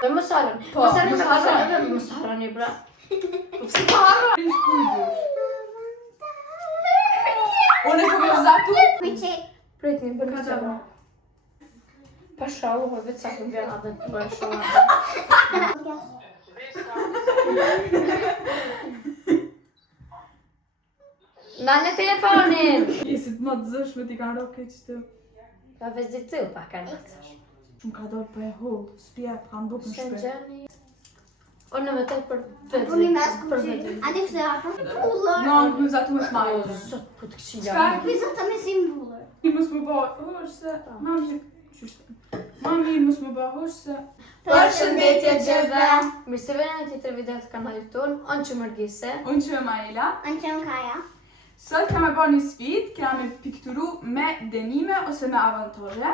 Dhe më sarën. Po, Më sarën më me sarën. kazan edhe më sarën e bra. Unë e këmë zatu? Prit një bërë të bra. Pasha u vetë sa këmë vjena dhe të bërë shumë. Na në telefonin! Jesit më të zëshme t'i kanë roke që të... Pa veç dhe të pa ka në të Shumë ka dorë për e hullë, spjet, kanë bukë në shpe. gjeni... O në vëtej për vetë. Po një mes Për kuqi. vetë. A di kështë e hapën? Vullër. Në në këmë zatu me smajë. Sot për të këshia. Qka? Kështë të me si më vullër. I mos më bëhë, është se... Mami, qështë? Mami, mos më bëhë, është se... Përshëndetje gjithëve! Mirë se vjen në tjetër video të kanalit tonë, unë që Mërgise. Unë që e Maela. Anë që më kaja. Sot kam e bërë një sfidë, kena me pikturu me denime ose me avantaje.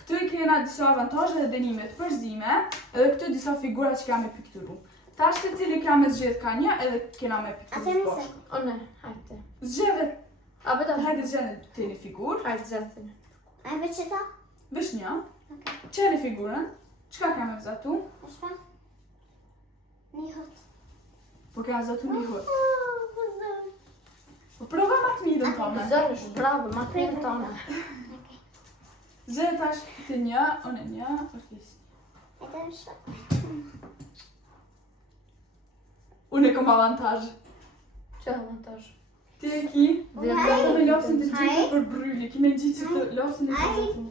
Këtu i kena disa avantaje dhe denime të përzime, edhe këtu disa figura që kena me pikturu. Tash të cili kena me zgjedh ka një edhe kena me pikturu Ate së nëse. bashku. O ne, hajte. Zgjedhe, A bëta, hajde zgjedhe të një figurë, hajte zëtën. A e veç që ta? vesh një, qeli figurën, qka kena me vzatu? Është pa? Një hët. Po kena zatu një hut. Po zërë. Po prova ma të mirën po me. Zërë është bravo, ma të mirë tonë. Zgjedhe tash të një, unë një, orkis. E të është. Unë e kom avantaj. Që avantaj? Ti e ki, Dhe Haj. zatu me lopsin të Haj. gjithë për bryli, ki me gjithë që të lopsin e të Haj. zatu.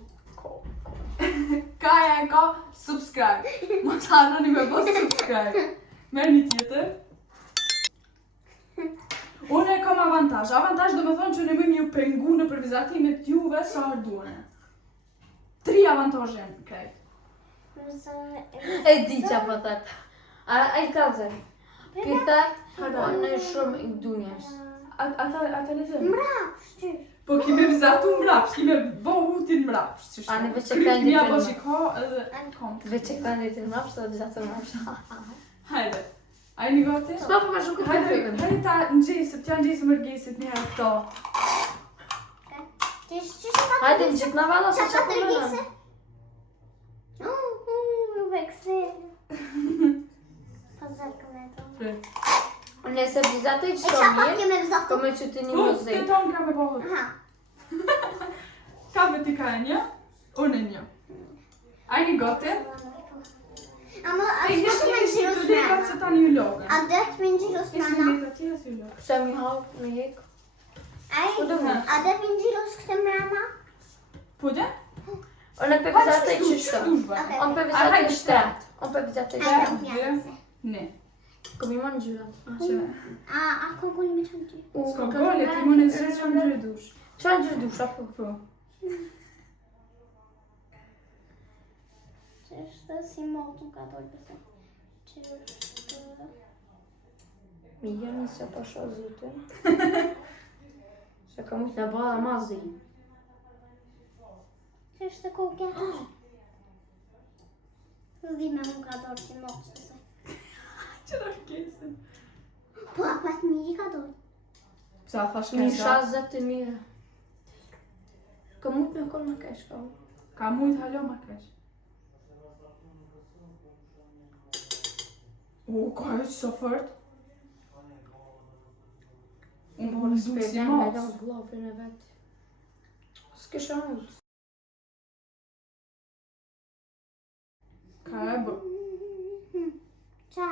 Kaja e ka subscribe. Mos harroni me bës subscribe. Merë një tjetër. Unë e kam avantaj. Avantaj do me thonë që në mëjmë ju pengu në për vizatimet juve sa arduane. 3 avantaje në krejt. E di që po thët. A i kalëzër. Pi thët, unë e shumë i dunjes. Ata le të? Mrapsh, qysh. Po kime vizatu mrapsh, kime bohutin mrapsh. A, në veç e kanë Mja ditë po në- që ka edhe kont. Veç e këta një të mrapsh, të dhe zatë mrapsh. Hajde. A e një gati? S'ma për me shumë këtë Hajde, përfekën. hajde ta në gjesët, t'ja në gjesë mërgjesit një herë këto. Qysh e ka? Hajde në gjithë në valla, se Qa që ka për tërgjise? mëna. Në vekse. Po zërë këme të. Unë e se vizatë i E që qa shumë pa mirë, keme vëzatu? ko me që të një Po, muzej. të tonë ka me bëhut. Aha. Ka me ti ka e një, unë e një. A e një gati? Ama a E një s'ma një me një gjiro të lekat se s'mena. ta një logën. A det me gjiro Ishtë s'mena. një lekat tjera si logën. Se mi hau në jekë. Aj, Po do me. a det me gjiro s'këtë mrena? Po dhe? Unë e për vizatë i që shumë. Okej. Unë për A, vizatë hajde i shtrat. Unë për vizatë i Hajde. shtrat. Ne. Këmi më në gjyra. Që? A kongoni me qanë gjiro? S'ko gole, ti më në zhë që më gjë dush. Qa në gjyrë dusha po? Po. Që është si motu ka dojë përse. Që është... Mi jemi se po sho zutën. Se ka mujtë në bëha ma zi. Që është kokja? Zime mu ka dojë si motu përse. Që në rkesin. Po a pat miri ka dojë. Psa thash Mi ka sha zëtë mire. Ka mujtë me konë në kesh ka. Ka mujt halo ma kesh. O, ka e që so fort. Unë po në zhuk si Me mos. da glovin e vetë. S'kisha mujtë. Ka e bë. Qa?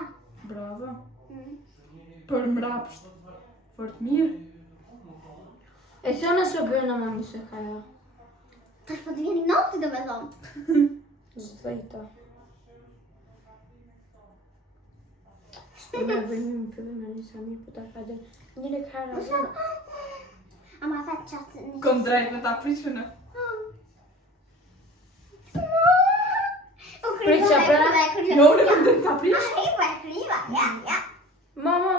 Bravo. Për mrapsht. Fort mirë. E thënë se bërë në mami se ka ja. Tash po të vjeni noti do me thonë. Zdvejta. Shtë me bërë një më përve me njësa mirë për ta ka dhe. Njëre kara. Ama pat qatë një... Kom drejt me ta prishë në. Priqa, pra? Jo, unë e kom drejt ta prish. Ja. Mama,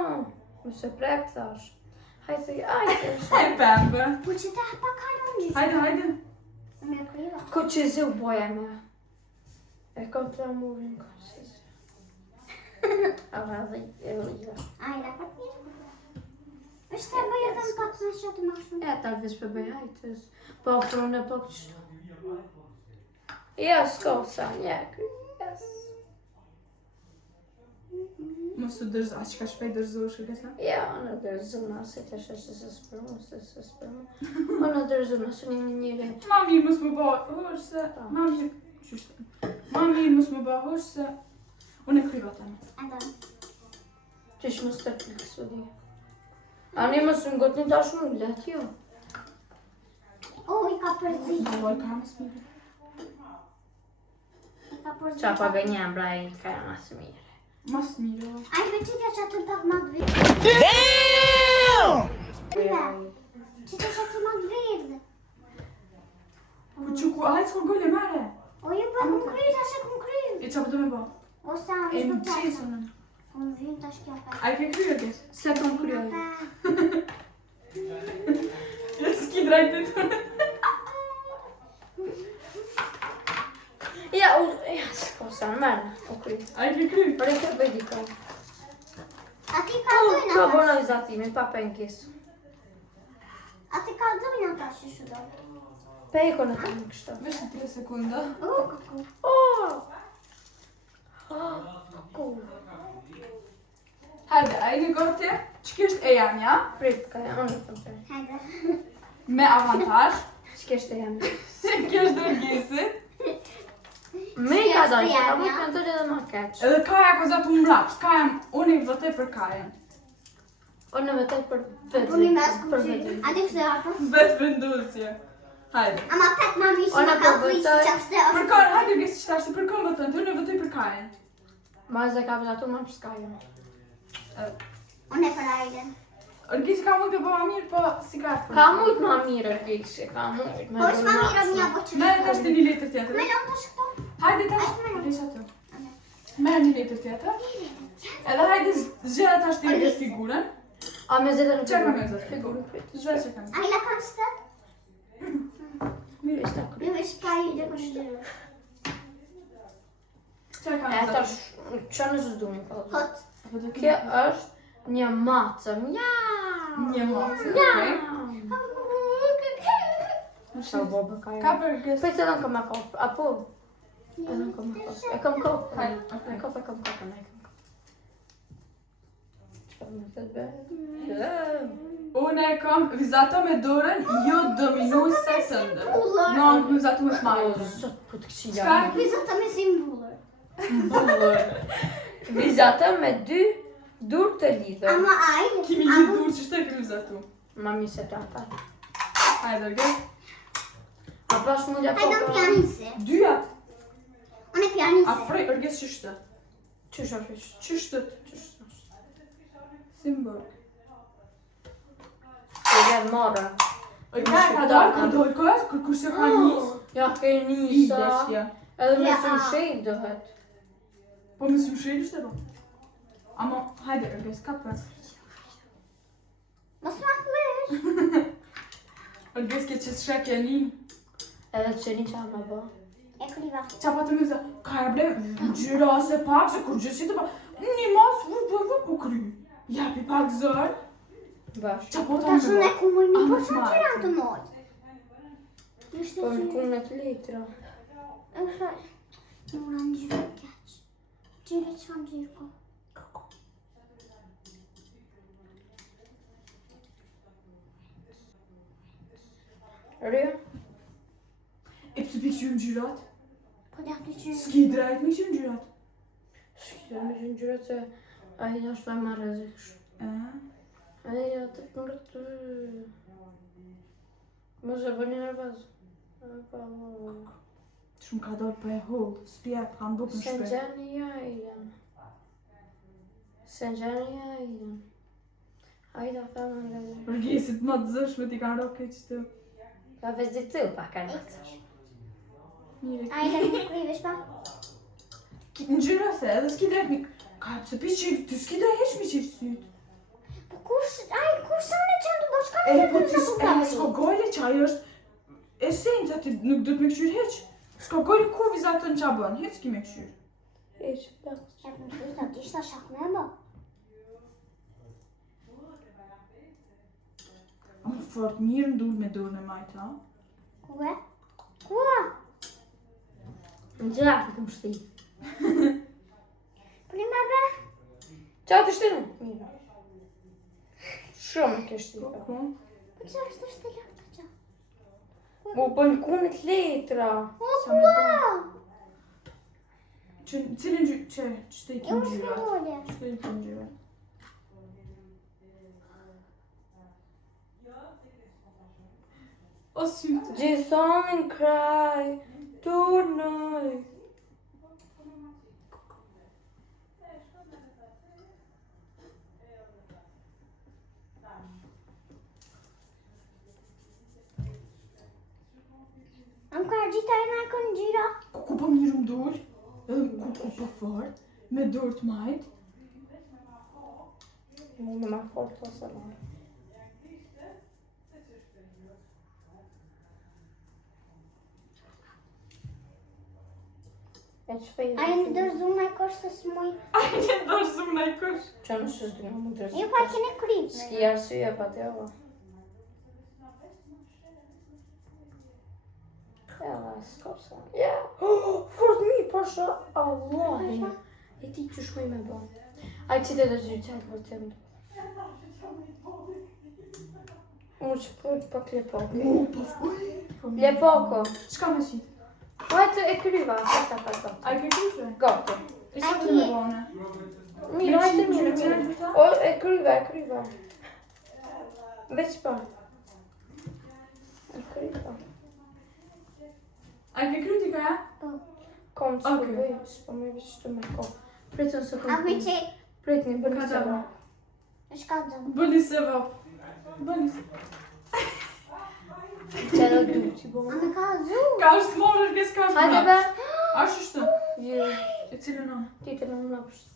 më se prek thash. Hajde, hajde. E pembe. Po që ta pa kanon gjithë. Hajde, hajde. Me kriva. Ko që zi u boja me. E kom të amurin ko që zi. A vazhë e rrëgjë. Aj, da pat mirë. Është të bëjë edhe në pak në shatë më shumë. Ja, ta vesh për bëj hajtës. Po ofron e po kështu. Ja, s'ka sa, ja, yes. Mos të dërzo, a që ka shpejt dërzosh e kësa? Ja, në dërzuna, se të shështë se s'përmu, se s'përmu. Në dërzuna, së një njëri. Mami, mos më bëhë se... Mami, qështë? Mami, mos më bëhë se... Unë e kryva të në. Edhe. Qësh më së të kësë di. A një më së më gotë një tash më ullet, jo. O, I ka përzi. O, I ka më smire. I ka përzi. Qa pa gënjën, bra, I ka më së mirë. Mas mire. Ai veçitja që atë pak më të vërë. Qëtë që atë më të vërë. Ku quku, a hajtë s'ko gole mare. O, ju për këmë kryjë, tash e këmë kryjë. E qa pëtë me bo? O, sa më E shku në të qesën në. Këmë vynë tash kjo për. A I ke kryjë kësë? Se kom kryoj. Ja s'ki drajtë të të. Ja, s'ka sa, mërë, o kryoj. A I ke kryjë? Por e të bëj diko. A ti ka dojnë Ka ata? bona i zatimin, pa penkis. A ti ka dojnë ata që shu do? Pejko në të në kështë. Vesh në 3 sekunda. O, kuku. Ku? Hajde, a I në gote, që kështë e jam, ja? Prit, ka e, unë të përë. Hajde. Me avantaj. Shkeshte jam. Se kështë dërgjesit. Me I ka dojnë, që ka mujtë me ndërë edhe ma keqë. Edhe kaja ka zatu mrapë, kaja unë I vëte për kajen. O në vëtej për vetë. Puni me asë Për kuqy. vetë. A ti kështë e apë? Vetë vendusje. Hajde. Ama pek mami që Ona më ka po flisë vëtoj. që është Për kërë, hajde gësë që tashtë, për kërë vëtën, të unë vëtej për kajen. Ma zë ka vëzatu ma për skajën. Unë e për ajden. Orgisi ka mujtë bëma mirë, po si ka të Ka mujtë ma mirë, Gjisi, ka mujtë. Po është ma mirë mja po që Me tash të një letër tjetër. Me lëmë tash këto. Hajde tash, lesh atë. Merë një letër tjetër. Edhe hajde zgjera tash të një figurën. A me zëtë në Qa ka me zëtë? Figurën prit. Zgjera që kam. A i la kam stë? Mirë ishte kry. Në vesh pa i dhe kështë dyrë. Qa kam E zëtë? tash, që në zëzdu një kohë. Hot. Apo do Kjo është një macëm. Ja! Një macë, Ja! Qa u bobë ka Ka jo. për gësë. Për që edhe në kam e kopë, apo? Edhe në kam e kopë. E kam kopë. Hajde, E okej. kopë, e kam kopë, e kam kopë. Qa më të bëjë? Unë e kam vizato me dorën, jo dominuese tënde. Pullër. Në angë me vizatu me O, shmajë. zot, po të këshia. Qka? Vizë të me si mbullër. Bullër. Vizata me dy dur të lidhër. Ama ajde. Kimi një dur që shte këtë vizatu. Mami se të ata. Hajde, orge. A pas mundja po... Hajde në pianise. Dyjat. Unë e A pianise. frej, orge që shte. Qysh a fish? Që shte? Simbol. E dhe marë. Orge, ka dalë këndoj kës, kërkur se ka njës. Ja, ke I nisa. deshja. Edhe me Ja. së shejt dëhet. Po më së mshirë shte do. Ama, hajde, orge, s'ka për. Mos ma flesh. Orge, s'ke që shek e njën. Edhe që një qa ma bë. E kriva. Qa pa të me zë, ka e ble, gjyra se pak, se kur gjësi të pak. Një mas, vë, ku kry. Japi pak zër. Bash. Qa po të Ta me shumë e bë. ku mujnë A, po më që smart. kira të moj. Ishte Po në që... kunë të letra. E shë... Në ura në gjyrë keq. Gjyrë që kam gjyrë ko. Rë? E pësë pikë që në gjyrat? Po dhe të që... S'ki drejt me që në gjyrat? Shkja me që në gjyre që a i është më rëzik. A i atë të mërë të... Më zë bëni në bazë. Shumë ka dorë për e hullë, s'pjetë, kanë bukë në shpe. Sengjani jajden. Sengjani jajden. A i da thëmë në rëzik. Përgjesit më të zëshme t'i kanë roke që të... Ka vezdi të pa ka në të. Mire, A i dhe në krivesh pa? në gjyra se edhe s'ki drejt mi... Ka pëse pi që ty s'ki drejt heq mi qirë sytë. Po kush... Ai, kush sa në qenë të bashka E në po të ti të s'ko gojle që ajo është... Esenca ti nuk do të me këshyr heq. S'ko gojle ku vizatën qa bën, heq s'ki me këshyr. Ishë, da. E për në të ishta shak me bë. fort mirë ndul me dorën e majta. Kue? Kua? Në gjak të më shti. Prima be? Qa të shtinë? Mirë. Shumë ke shti. Po. Po që është të lakë që? Mu bën kunit letra. Sa me bën? Cilin gjyra? Që të i kim Unë gjyra? s'molje. Që të i kim gjyra? O syte. Gjithonin kraj, turnoj. Am ka gjitha e nga kënë gjira? Ku po mirë më dorë? Edhe ku po fort? Me dorë të majtë? Mu me ma fort ose ma. E që fejë? A e në dërzu me kosh se s'moj? A e një dorë zumë në i kësh? Qa në shështë dhe mu dërzu? Jo pa kene krypë. S'ki arsye pa të jova. Ja, s'ka pësa. Ja, fort mi, pasha, Allahi. E ti që shmoj me bo. A i qite dhe gjyqaj për të më. Mu që për pak lepoko. Lepoko. Qka me qitë? Hajtë e kryva, hajtë ka. A i ke krype? Gotë. E që të me bone? Mirë, hajtë mirë. O, e kryva. Veç pa. E kryva. A i ke kryti ka? Kom të Okej. bëj, s'po me veç të me kom. Pritën se kom. A me që Pritni, bëni Ka se dama. ba. është ka dëmë. Bëni se vop. Bëni se. Që edhe du t'i A bëj. me ka zu? Ka është morë, është s'ka është Hajde bra. be. Ashtë është? Je, E cilë në? ti të në në pështë.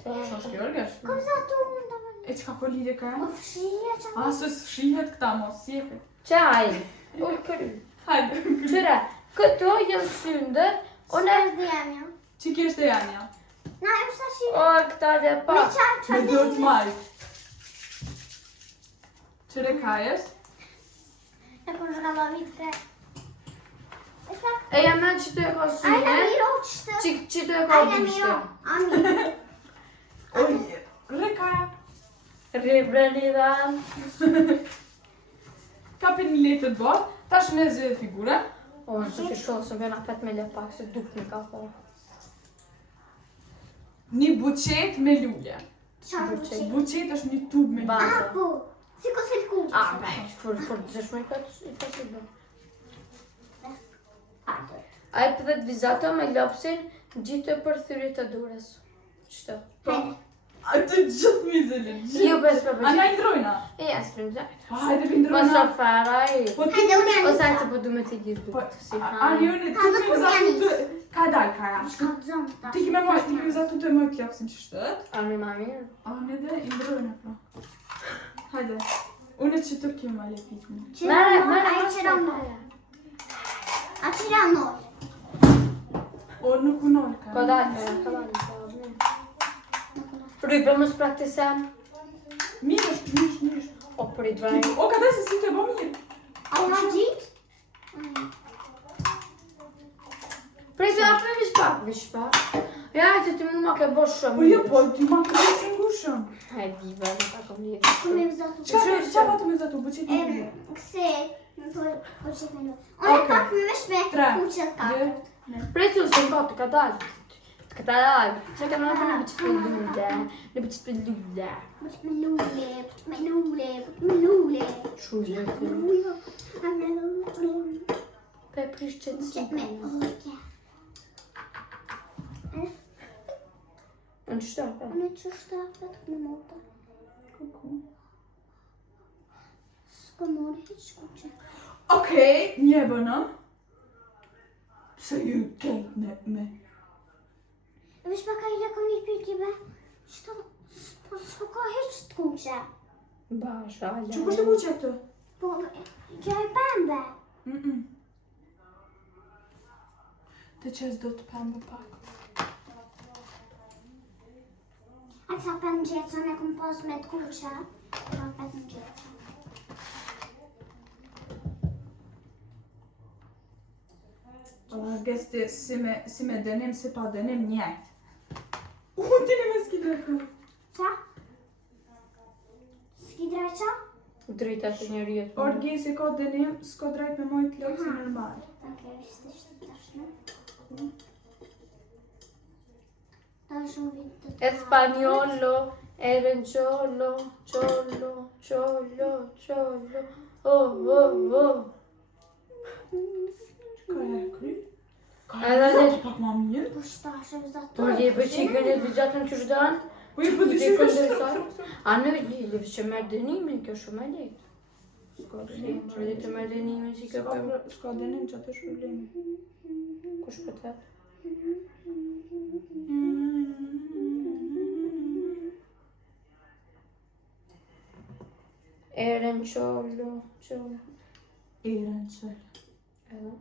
Që është kjo është? Kom za tu unë të vëllë. E qka po lidhe ka? O fshirja që A, së shihet këta mos, sjeke. Qaj, u kry. Hajde. Qyre, këto jenë syndët, Unë une, është dhe jam jo. Që kjo është e janja? Na e është ashtë o, këta dhe pa. me qarë që Me dorë të majtë. Qëre ka jesë? e kur zhgalla vitë kre. E jam në që të e ka Ajna syne, miro qështë. që të e ka Ajna miro. bishtë. Ami. Oj, re kaja. Ribreni dhe. Kapin një letë të bërë, tash në zhe figura. O, në të kishohë se vena pet me lepak, se duk një ka po. Një buqet me lullje. Qarë buqe. Buqet është një tub me lullje. Baza. A, po. Si ko se l'ku. A, be, për të zeshme i ka të bë. A e pëdhet vizato me lopsin gjitë për thyrit të dures. Qëto? Po. A të gjithë mizelin. Jo, bez për A na i ndrojna? E jasë të më Po, hajde vi Ma ndrojna. sa faraj. Po ti Hajde unë O janë. sa të po du me t'i gjithë Po, du. Si Arione, Ka ti dhe ke kur za janis. tu të... Ka dal, kaja. Shka të zonë ta. Ti ke me moj, ti ke za tu të moj klapsin që shtët. A me ma mirë? A ne dhe i ndrojna, po. Hajde. Unë që të kjo ma lepit një. Qëra nor, a i qëra nor. A qëra nor. O, nuk unor, ka. Ko dalë, ko dalë. Rry, për mos praktisen. Mirë është, mirë është, mirë është. O, për i dvaj. O, ka dhe se si të bo mirë. A ma gjitë? Për i dvaj, për vish pak. Ja, që ti mu ma ke bo shumë. Po jo, po, ti ma ka dhe që ngushëm. E di, be, nuk ka kom lidhë. Ku me vëzatu. Qa pa të me zatu, buqet me lullje? Këse, më po qëtë me lu. Unë e Okej. pak me vesh me Tre. kuqët ka. Për i që se nga të ka dalë. Të ka dalë. Që ka në për në bëqit për lullë. Në bëqit për lullë. Puqët me lule, puqët me lule, puqët me lule. Shumë dhe të. Ujo, a me lule. Pe prish që të Puqët me oke. Në qëta, pe. Unë e që shtafet me mota. S'ko mori hiq kuqë. Okej, një bëna. Se ju kejt me. Vesh pa ka i rekon një pyti be. Shto, s'po ka hiq të kuqë. Basha, ale. Që kështë të buqet këtë? Po, kjo e pembe. Të qes do të pëmë pak. A ca pem gjetë, sa ne kom pas me të kuqë. Ka pet në gjetë. Gesti si me dënim, si pa dënim njëjtë. Ti në me skidrajku. Qa? Skidraj qa? Drejta të njeriut. Orgi si ka dënim, s'ka drejt me mojt lëk si normal. Okej, ishte tashme. Ta shumë vit të të Espagnolo, erencholo, cholo, cholo, cholo. Oh, oh, oh. Ka e kry? Ka e Edhe vizat ne- pak ma mirë. Po shtashe vëzatë. Por je për qikën e të gjatën që shdan? Po i po Ti dyshyve këndërsar? A në lidhë që merë dënimin, kjo shumë e lejtë. S'ka Si, dënim. për dhe të merë dënimin që kjo për... S'ka dënim që atë është problemi. Kush për të? Eren qolo, qolo. Eren qëll. Edhe?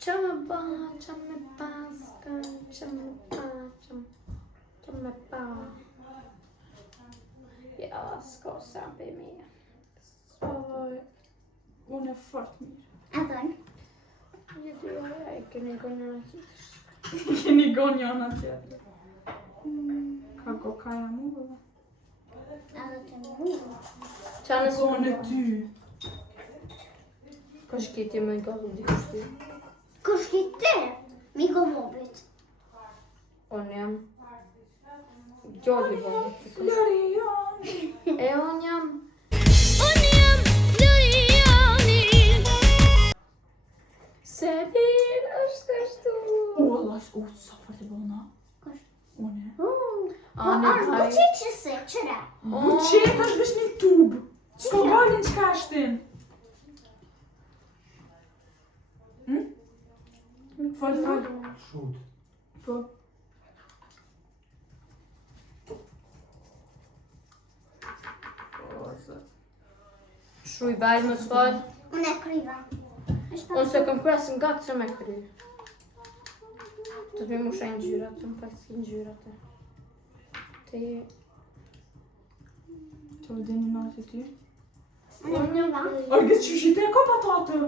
Qa me pa, qa me pa, qa me pa, qa me pa. Ja, s'ka sa për mi. Unë e fort mirë. Adon. Je të e keni gënë në gjithë. Keni gon njëna tjetër. Ka gokaja mu, bëve? Adon të mu. Qa në Gon e ty. Ka shkiti me gëllë di kështi. Kush ki ti? Miko mobit. Unë jam gjalli bëllë. Floriani. E unë jam se bir është kështu. Allah, sa fort e bona. Kush? Unë. Po Anë është ai. buqi që se, qëra. Buqet është vesh një tub. S'ka balin që ka shtin. Fal. Shoot. Po. Shruj bajnë më s'fal. Unë e kryva. Unë se këm presë nga të që me kry. Të të me musha në gjyrat, të më pak s'ki në gjyrat e. Te... Që më dini në të ty? Unë e kryva. Orgës që shite e ka patatë.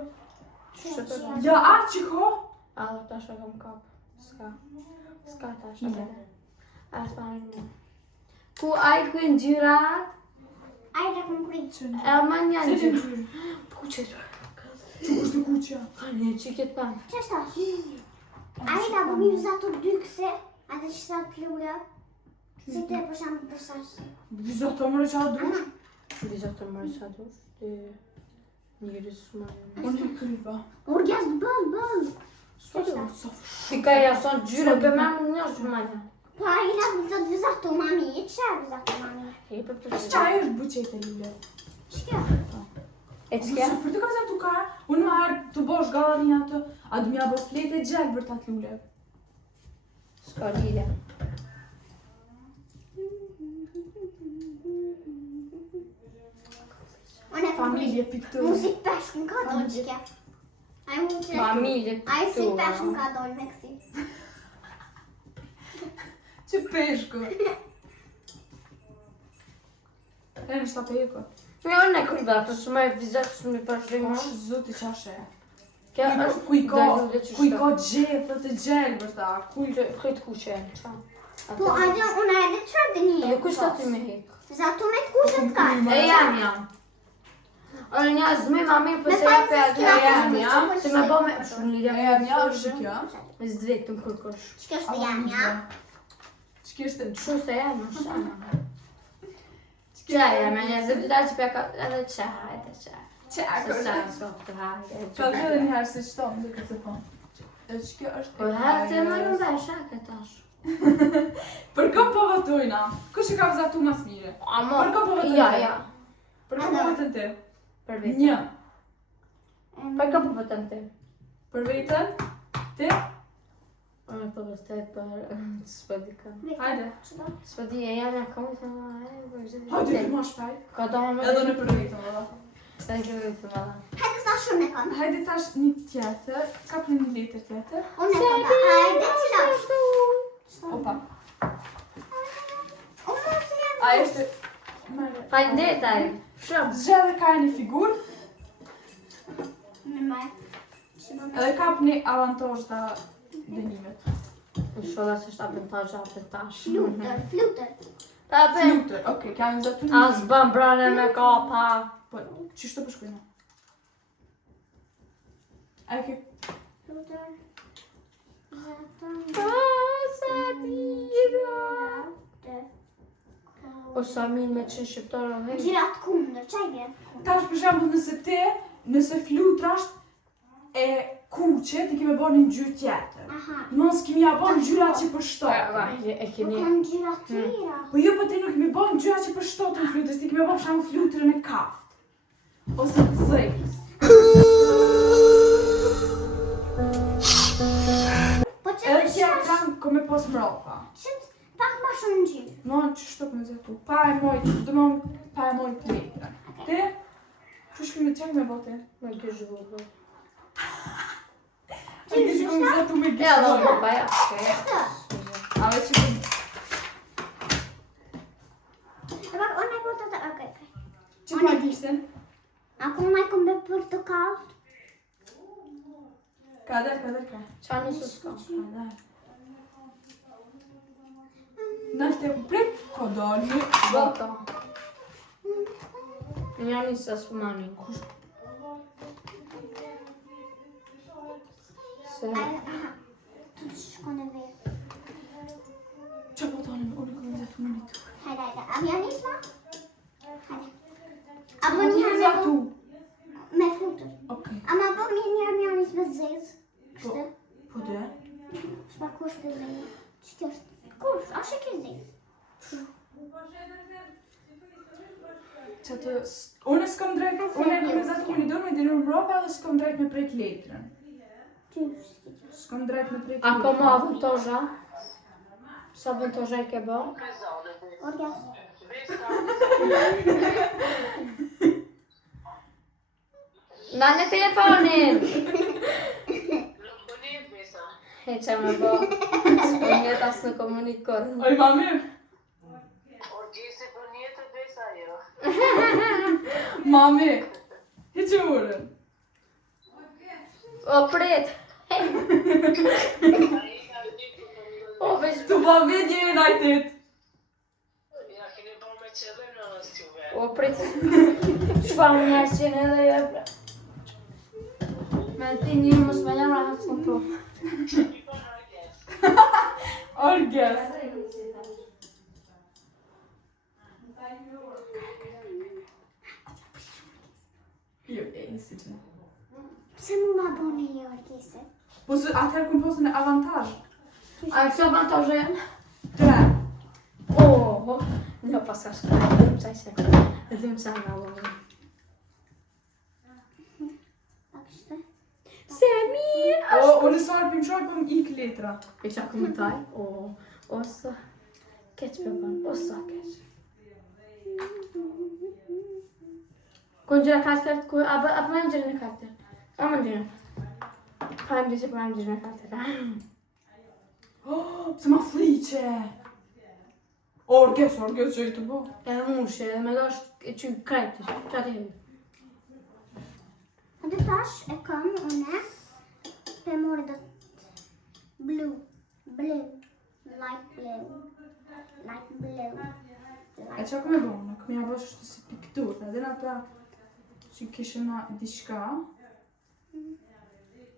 Që të të... Ja, atë që ka? A, dhe ta shë kam kap. Ska. Ska ta shë të. A, s'pa në një. Ku aj ku në gjyrat? Ajde kom kryva. E ma një në Se që në gjyrat. gjyrë? Ku që të... Që është të kuqja? Ka një që këtë pan. Që është ashtë? Ajde po mi vëzatë dykse. Ate që sa të lura. Si të e përshamë të përshashtë. Vizat të mërë që a drush? Vizat të mërë që adush. Të... Njëri s'ma... Unë e kryva. Urgjas bëll. S'ka të orë sa Fika e jason gjyre, për me më një është më një. Po ajde vëzatë vëzatë mami. Që e vëzatë mami? E për për Qa e është buqet e lule? Që? E Unë t'ke? sa për të ka vizat të ka, unë më herë të bosh galani atë, a du mja bo flete gjelë për t'atë lule. S'ka lidhja. Unë e Familje piktur. Mu si peshkën ka dollë që ke. Aj mu që... Familje Aj si këtu. peshkën ka dollë me kësi. Që peshko. E në shta pejko. Me unë e kryba, për shumë e vizat shumë i përshimë. Është zoti qashe. Kja Kuj është ka, dalë dhe që kuj shto. ka gjethë të gjelë për ta. Këtë kuqe, qa? Po ajde unë ajde qërë dhe një. Dhe kush të ty me hek? Zato me të kushe të ka. E jam. Orë një zmi mami për se jape atë e jam. Se me bo me shumë lidhja. E jam ja është kjo. Me zdvetëm kërkosh. Që kështë dhe jam, ja? Që kështë Shumë se jam, është jam. Qa jam, e një zëtë da që peka edhe qa, edhe qa. Se sa s'ka të hajde. Ka dhe dhe njëherë se qëtonë dhe këtë se po. E që kjo është Po herë të më në besha këtash. Për këm po votojna? Kush i ka vëzatu mas mire? Amo, Për ka po vetëm ja, ti? ja. Për këm po vetën ti? Për vetën. Një. Për ka po vetën ti? Për vetën? Ti? Unë po vërtet për s'po di ka. Hajde. S'po di e jam ja komi të ma e për gjithë. Hajde të ma shpaj. Ka do më Edhe në për vetën, valla. Edhe në për vetën, valla. Hajde sa unë e kam. Hajde tash një tjetër, kapni një letër tjetër. Unë e kam. Hajde, cila është? Opa. Unë mos e jam. Ajo është... Hajde, taj. Shumë. Zgjedhë ka një figurë, Në me. edhe kapni avantazh të dënimet. Inshallah se është avantash. Flutër. Ta be. Flutër, okej, kam zatu një As bën brane me kapa. Po, çishto po shkojmë? A ke Flutër. O Samin me qenë shqiptarë o hej. Gjirat kundër, qaj vjen? tash për shembull nëse flutra është e kuqe, ti kemi bërë një ngjyrë tjetër. Aha. Mos kemi ja bërë ngjyrat që për shtatë. E Po keni. kanë gjirat tjera. Po jo, po ti nuk kemi bërë ngjyrat që për shtatë në flutrës, ti kemi bërë për shembull flutrën e kaftë. Ose të zejës. Po që Edhe që ekran kome pos mrapa. qëtë pak ma shumë gjirë. Mon, që shto këmë zëtu? Pa e mojt, dëmon pa e mojt letrën. Ti? Që shkëmi qëk me bote? Me gjë vogël. Që kështë këmë zëtu me Ja, gjishtë do vogël. pa ja. A ve që këmë... Pak, unë e po të okej. Që pa gjishten? Ako mai kom be portokall. Kader. Qa nësë s'ka? Kader. Nështë e prit, ko doli. Bota. Një njësë asë mani. Se... Tu shkon e vetë. Që po tonë, unë këmë zëtu më një tu. Hajde. Avionisma? Hajde. Që Apo po një të me zëtu? me flutër. Okej. Ama po një avionismë të zezë. Kështë? Po dhe? Shpa kush të zezë. Që kjo është? Kush? A shë kjo zezë? Që të... Unë s'kom drejt, unë e këmë zëtu më një dorë me dinur mropa dhe s'kom drejt me prejt letrën. Që është? S'kom drejt me prejt Ako ma avantazha? Sa avantazha i ke bë? Orgas. Nane telefonin! E që me bë? S'po njët asë në komunikor. Oj, mami! Mami! Hi që urën? O prit! O veç Tu ba vidje e najtit! O prit! Shpa unë njerës që në dhe jo bre. Me në ti një mos me njëra hapë së në pro. Orges! Jo, e si që. Pse mu ma boni një orkese? Po se atëherë këmë posën e avantaj. A e që avantazhe janë? 3. O, një pas ka shka, edhim qaj shka, edhim qaj nga lojë. A kështë? Se mirë! O, unë sarë për më shoj për më ik letra. E qa komentaj? O sa keq për ban, o sa keq. Kënë gjëra karakter, apë me më gjërë në karakter. A më gjërë. Ka më gjërë për me më gjërë në karakter. Oh, pse ma fliqe! Orges që i të bo. E mushe, me do është e që krejtë, që atë hemi. A të tash e kam une pe mori do blue, light blue. E që këmë e bo, në këmë ja bësh është si piktur, edhe në ata që kishë na diçka,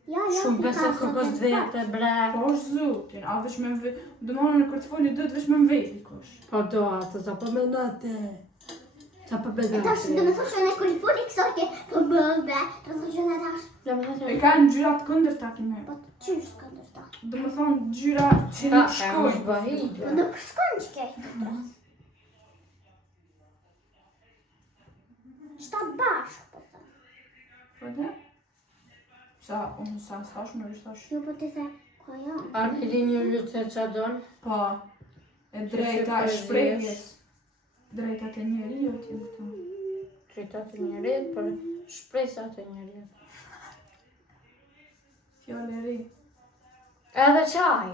Ja, Shumë beso kërkos të vete, bre. po është zutin, a vesh me më vej, dëmonë në portfolio do të vesh me më vej dikush. Po do atë, sa po me nate. Sa po me E tash do nate. me thosh që në kolifoni kësorke po bëbe, do me thosh që në tash, Do me nate. E ka në gjyrat këndër ta kime. po qysh këndër ta? Do më thonë gjyra që Ka, nuk e mos shkojnë. bëhi. Po do shkon që kejtë këtas. Shta bashkë po të. Po dhe? Sa, unë sa në stash, në rishtash. Ju po të the, ko jo? Arë një linjë lutë që donë. Po, e drejta e shprejhjes. Drejta të njeri, jo t'ju këto. Drejta të njerit, për shpresa të njerit. Fjallë e ri. Edhe qaj.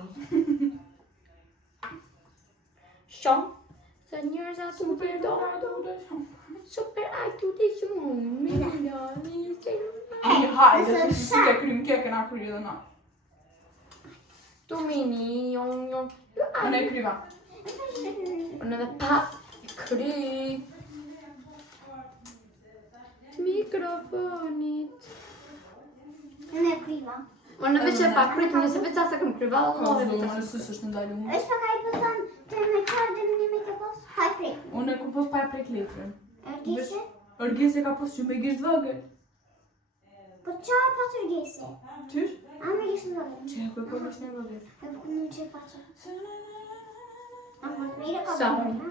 Shom, se njerëza super do. Super ajtu të shumë. Hajde, që si ke krym kje këna kry edhe na. Tu mini, jon. Unë e kryva. Unë edhe pa kry. Të mikrofonit. Unë e kriva. Unë edhe që pa kryt, unë se veca se këm kryva, Ka Allah zdo, veca unë se sësë është në dalë unë. Është pa ka i pëthon të me qarë dhe në me të pos? Haj prej. Unë e ku pos pa e prek letrën. Ërgjese? Ërgjese ka pos që me gisht vëgër. Po qa e pas ërgjese? Qysh? A me gisht në vëllë? Që e ku e po është në vëgër. E po në që e paqa. A më të mire ka Sa? vëllë.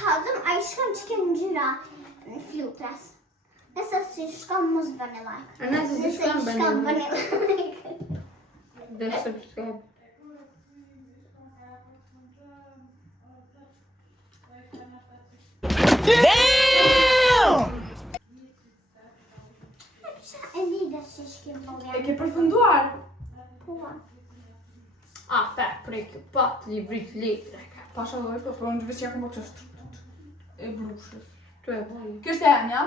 Kaldëm, a i shkam që ke në gjyra në filtres. Nëse si shkam mos bëne like. Nëse si shkam bëne like. Dhe subscribe. E lidhe që shkim E bëllë. ke përfunduar? Po. A, fe, prek, pat, livrit, letre. Pasha dojë, po unë vësë jakom po qështë e brushës. Tu e boj. Kjo është e emja,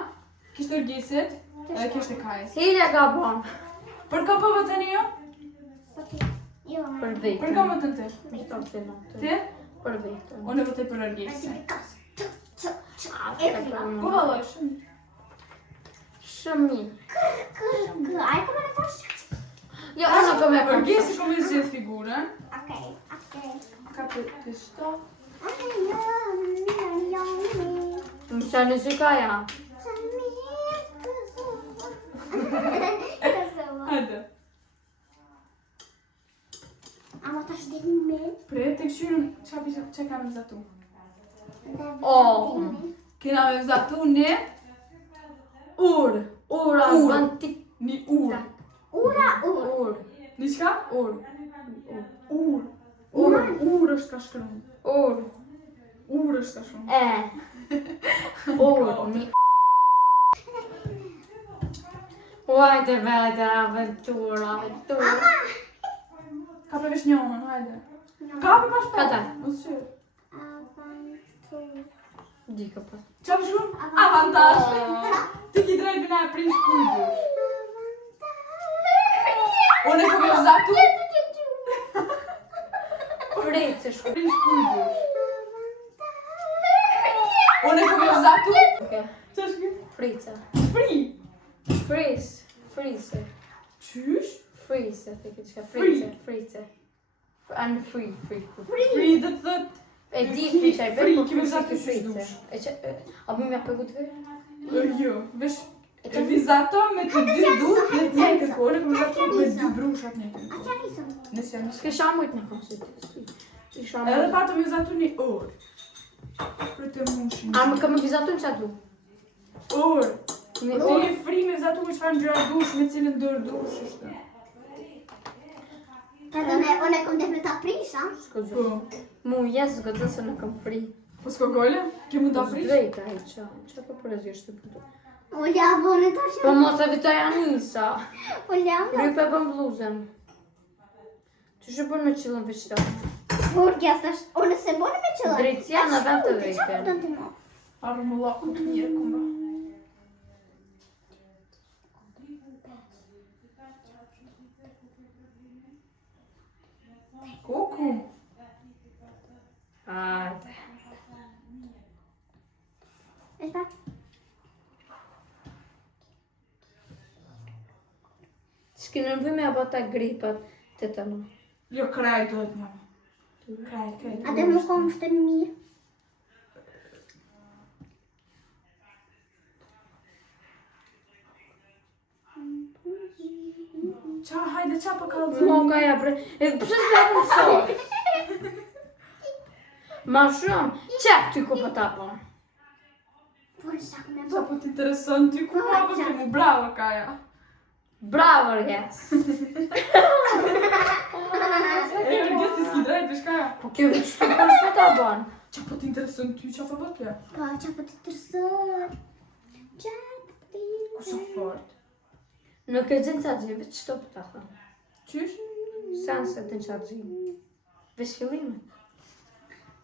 kështë ërgjesit, edhe kjo është e kajës. Hilja ka bon. Për ka pëve të një jo? Po ti. Jo, me. Për vetën. Për ka më të në ty? Mi të fillon të. Ti? Për vetën. Unë e vëtej për E ërgjesi. ti kasë. A, E fe, kriva. Po valoj, shumë. Shëmi. Kërgë, a e këmë në tash? Jo, unë kom e për Ërgjesi kom e zgjedh figurën. Okej. Ka për të shto. Më që në zikaja. Hajde. Ama tash dhe një me. Pre, të këshyrën, që kam e zatu? Oh. Kena me zatu një Ur. Ura, Ur. ban ti. një ur. Ura, Ur. Një qka? Ur. Ur. Ur është ka shkruan. Ur. Ur është ka shkruan. E. Ur. Mi. Uajte vete, aventura. Ka për vesh njënën, hajde. Ka për bash për? Kada? Mos qërë. Dika pa. Qa për shkruan? Avantash. Ti ki drejt bina e prish kujdu. Unë e kom e zatu. Frejtë se shku. Prish kujdu. Unë e kom e zatu. Oke. Qa shkruan? Frica. Free. Fris. Frise. Qysh? Frise. Te këtë qka. Free. Frice. Frice. And free. Free dhe të thët. E di frisha i Free, bërë, po kime frisha zatu të që frice. shdush. E që, a më mja përgu të vërë? Jo, vesh. E vizato me të dy dut në të njëjtë kërkore, ku vizato me dy brushat në të kërkore. Qa nisëm? Nësë janë S'ke shamujt në konsisti. Isha edhe më... patëm vizatu një orë. Për të mushin. A më ka më vizatu në qa du? Orë. Një Ti e fri me vizatu me qëfar ngjyra dush, me cilën dorë dush, është. Edhe unë e kom dhe me ta prisha. Shkodzë. Po. Mu jesë zgëtë se në kam fri. Po s'ko gole? Ke mund ta frish? Drejta e qa. Qa ka për e zjeshtë të përdo? Ulja vone tash. Po mos e vitoja nisa. Ulja vone. Rype bën bluzën. Që shë bën me qëllën veçta? Burgjas tash. Unë se bone me qëllën. Drejtësia në vend të Qa drejte. përdojnë të mo? Arë më lakë të mirë kumba. Kuku. Ajde. E shpa? S'ki nërbëj me abata gripat të të në. Jo, kraj duhet një. Kraj. A dhe më kom shtë mirë. Qa, hajde, qa për kalë Mo ka ja bre... E pëse s'me e mësoj? Ma shumë, që ty ku për ta po? Po në shak me Qa bo. po t'intereson ty ku ma për të mu bravo, Kaja. Bravo, rjes! E, rëgjës t'i s'ki drejt, është Kaja. Po kjo vë që të për shë ta bon? Qa po t'intereson ty, qa po bët kjo? Po, qa po të tërsër. Qa po të Kuso fort. Nuk e gjenë qargjim, veç qëto për ta thënë. Qysh? Senset në qargjim. Veç fillimet.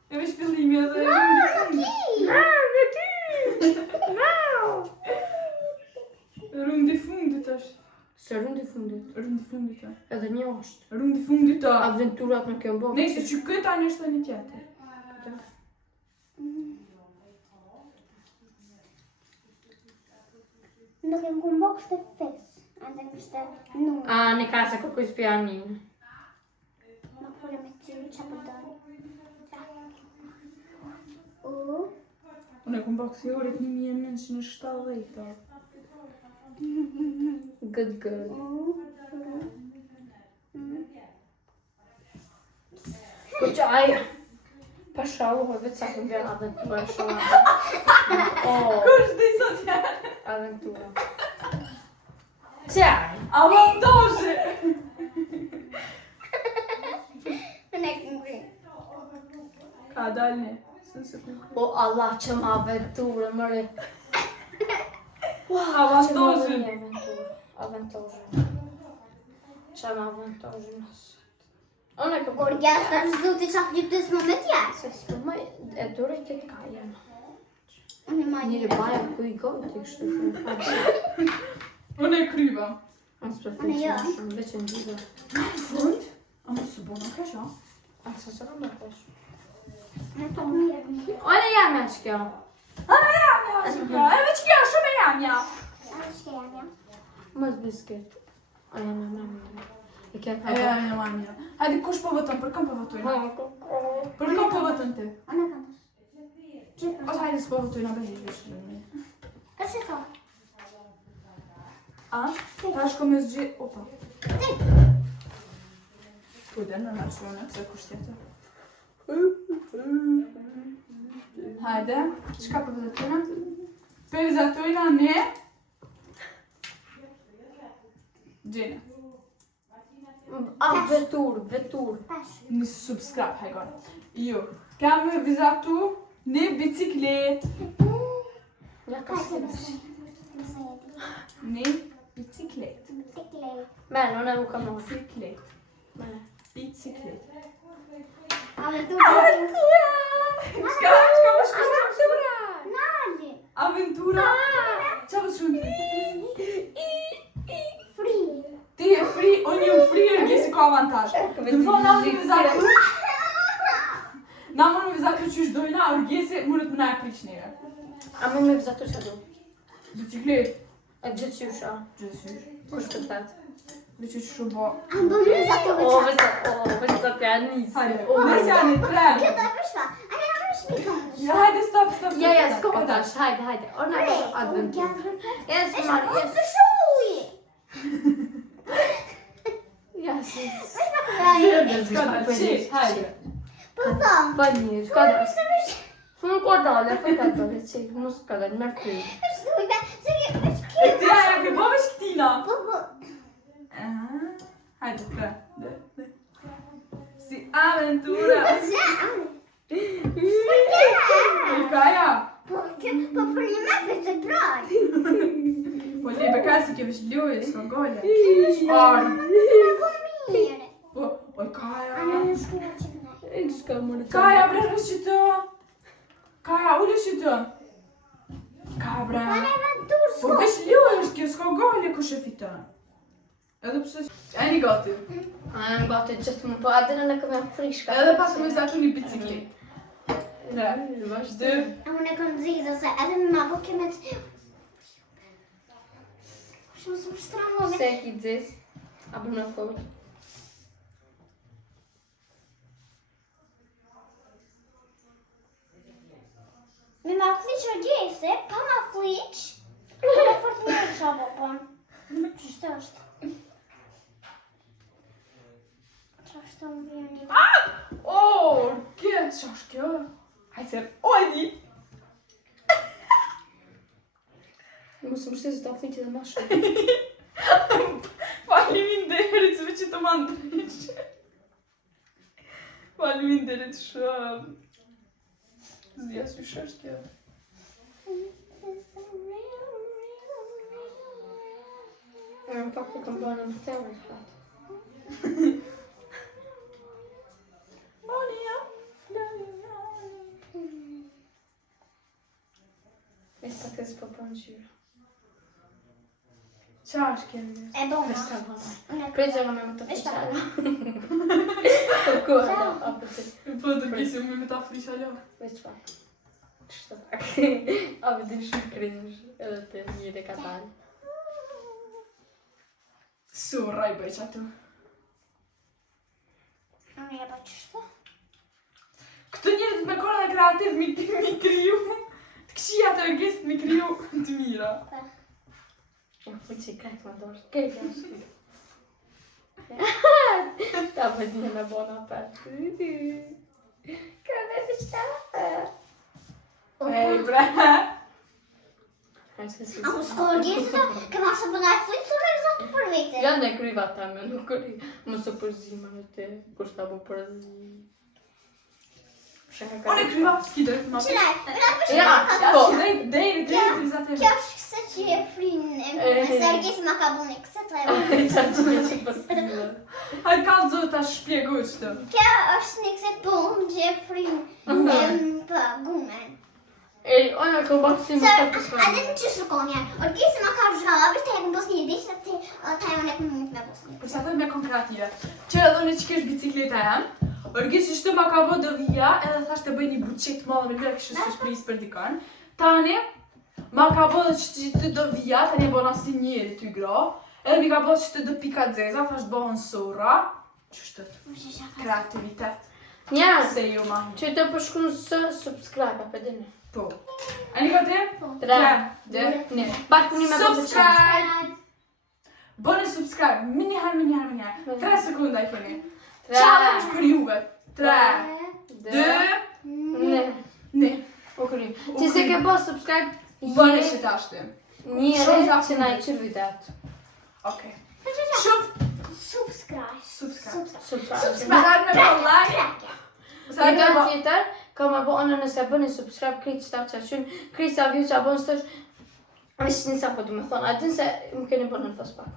E veç fillimi edhe rundi fundit. Rundi fundit është. Se rundi fundit. Rundi fundit është. Edhe një është. Rundi fundit është. Aventurat nuk e mbo. Nëse që këta një është një tjetër. Nuk e ngu mbok shte fes. Ande në shte nuk. A, në kase kërkuj spjanin. Nuk fole me cilë qa po dojnë. Unë e kumë bakë si orit 1970. Good girl. Po që aj... Pasha u, veç sa këm vjen aventura shumë. Kush dhe i sot janë? Aventura. Qaj? Avantazhe! Në e këngri. Ka dalne. Së se ku. O Allah, që më aventurë, mëre. Avantazhe. Aventurë. Që më aventurë nësë. Unë e Por këpër. gjasë është zuti qa gjithës më me tja. Se s'po më e dore i këtë kajen. Unë e ma Njëri baja ku i gojë të kështë të shumë. Unë e kryva. Unë s'po Unë jo. fuqë shumë, veç e në gjithë. Fund? A më së bona ka qa? A sa së rëmë kësh. Në të mirë. Unë e jam e që kjo. Ana jamja! E veç kjo shumë e jamja! A shke jam jam. Mës biskit. A jam e mamja. E kja ka E jamja mamja. Hajde, kush po vëton? Për kam po vëtojnë? Për kam po vëton ti? Unë e këndës. Gjithë. Ose hajde s'po vëtojnë a bëjë vishë. Kështë e ka? A? Ta shko me zgji... Opa. Kujde në naqërone, se kush tjetër. Hajde, qka për vëzatojna? Për vëzatojna ne... Gjene. A, vetur. Pash. Në subscribe, hajgon. Jo. Kam me vizatu ne biciklet. Ja ka Kështë e së. nëse jeti. Ne biciklet. Biciklet. Men, unë e u kam nështë. Biciklet. Men. Biciklet. Aventura. Qka më shkështu? Nali. Aventura. Qa më shumë? Free. Ti e free, unë jam free, Ergjesi ka avantaj. Dhe po na më vizatu. Na më vizatu që është dojna, Ergjesi mundet më na e prish neve. A më me vëzatu që du? Biciklet. E gjithë qysha. Gjithësysh. Kush të tatë? Dhe që që shumë bo. Am bëm në zato O, veçat. vëzat janë nisë. Hajde, nësë janë e tre. Këtë e përshta. A ne am rëshmi këmë. Ja, hajde, stop. Ja, s'ko dash, hajde. Unë e bërë adventur. Ja, E s'mar, shko të ja. shuj. Ja, si. Ska da, qesh, hajde. Po thëmë. Pa një, s'ka dash. Shumë ka dole, ka dole, që nuk s'ka dole, mërë ty. është dujka. Se ke është E ti aja ke bëve shkëtina. Po. Hajde, tre. Si aventura. E kaja. Po për një me për të broj. Po libe ka si ke vish ljoje, s'ka gole. Arë. Po mirë. Po, oj kaja. A në shkura që këne. E s'ka mërë të. Kaja bre rës që të. Kaja ullë që të. Kaja bre. Po në aventur Po vish ljoje është kjo, s'ka gole kush e fiton. Edhe pëse... E një gati. A në gati gjithë më, po adene në këmë frishka. Edhe pas me zatu një biciklet. Tre. Vazhdo. A unë e kom zizë se edhe më ma po keme të... Shumë së më shtramove. Se ki dzis, apo në fort. Me ma fliq o gjese, pa ma fliq. Pa ma fort një të shabë, po. Qështë është? Qështë më vjen një... Oh, kjo, qa është kjo? Hajtë se, o e di. Mos më shtë zë të afliqë dhe ma shumë. Faleminderit se që të më ndrysh. Faleminderit shumë. Zdia sy shështë kjo. Më pak të kam bërë në më tërë të fatë. Vesh pak të s'po bërë në qyra. Qa është kemi? E bona. Vesh të bërë. Unë Krejtë gjëra me më të Vesh ta fëqarë. Po kuha da, apë të. Po të kisi me ta frisha lo. Veç pak. Qështë pak. Apë të shumë cringe. Edhe të njëri ka talë. Surra i bëj që atu. Unë e bëj qështë. Këtë njerët me kona dhe kreativ mi kriju. Të këshia të egist mi kriju të mira. Më fuq që i krejtë më dorë. Kejtë është. Ta për një në bona për. Kërë dhe qëta. Ej, bre. Am skolgjista, că m-a să băgat flițul exact pe vete. Ja ne kryva ta me, nuk kry. Më së përzima në te, kur shta bu përzi. Unë e kryva s'ki drejt ma Ce n-ai? Vreau pe și Ja, mă po. Dejri utilizatorë. Chiar și să ce prin Sergej Makabunik, să trebuie. Qa që me që pëstilë. Hajde kallë zotë ta shpjegu qëtë. Chiar është një se pun që prin pe gumen. Ej, ona ka bërë si më Sër, të pëskojnë. a dhe që shukon janë? Orgesi ma ka zhgalla, vështë e këmë bosni dish, ta jo ne këmë mund me bosni. Për sa thot me konkretive. Që edhe unë që kesh bicikleta jam, Orgesi shtë ma ka bë dëvija, edhe thash të bëj një buqet madhe me lërë kështë së shpris për dikën. Tani, ma ka bë që të dëvija, tani e bëna si njeri ty gra, edhe mi ka bë që të dë pika dzeza, thash të bëhën sora. Që shtët? Kreativitet. Njerë, Se ju ma. që të përshkun së subscribe, apë dini. Po. A një ka tre? 3, Dhe. 2, 1. Bak për një me bërë të qenë. Subscribe! Bëni subscribe, mini herë. 3 sekunda i këni. 3, Challenge për juve. 3, 2, 1. 1. U kry. Që se ke bërë subscribe, Bëni që tashti. njëre që na i qërë videot. Okej. Shumë Subscribe. subscribe. Subscribe. Mësar me bë like. Mësar me Video bë... tjetër, ka me bo onë nëse bëni subscribe, krejtë qëta që qënë, krejtë sa view që a bënë sësh, është njësa po du me thonë, a dinë se më keni bënë në pas pak.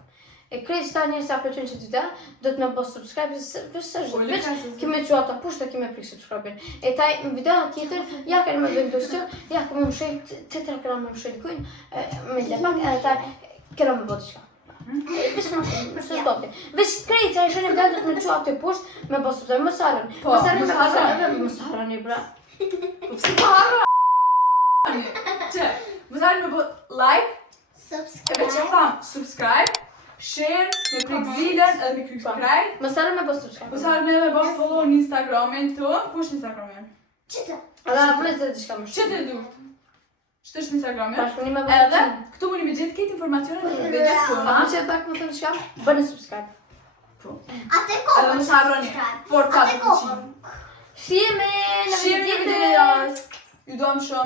E krejtë qëta njësa po qënë që të da, do të me bo subscribe, vështë së veç, kime që ata pushtë, kime prik subscribe-in. E taj, në video tjetër, ja kërë me bëjmë dosë, ja kërë me më shëjt, të tëra kërë me më shëjt kujnë, me lepak, edhe taj, kërë me bëtë shka. Vesh më së stopti. Vesh krejtë që a i shënë vdel do të me qua të pushtë, me bo subscribe, më sarën. Po, Më sarën i bra. Që, mësar me bë like, e veç e Subscribe. thamë subscribe, share, me prik zilën, edhe me kryk kraj. Më sarën me bo subscribe. Mësar me bë follow në Instagramin të, ku është Instagramin? Qëtë? Edhe a vëllë të diçka më Që të duhet? Që të është Instagramin? Bashkëpunim me Edhe, bashkëpunim. këtu mundi me gjithë këtë informacionet në video A tona. më që pak më të diçka? Bëni subscribe. Atë Edhe kohën. më saroni, por ka të Atë kohën. fuqin. Shihemi në Shihemi video në tjetër. video. Ju dom shumë.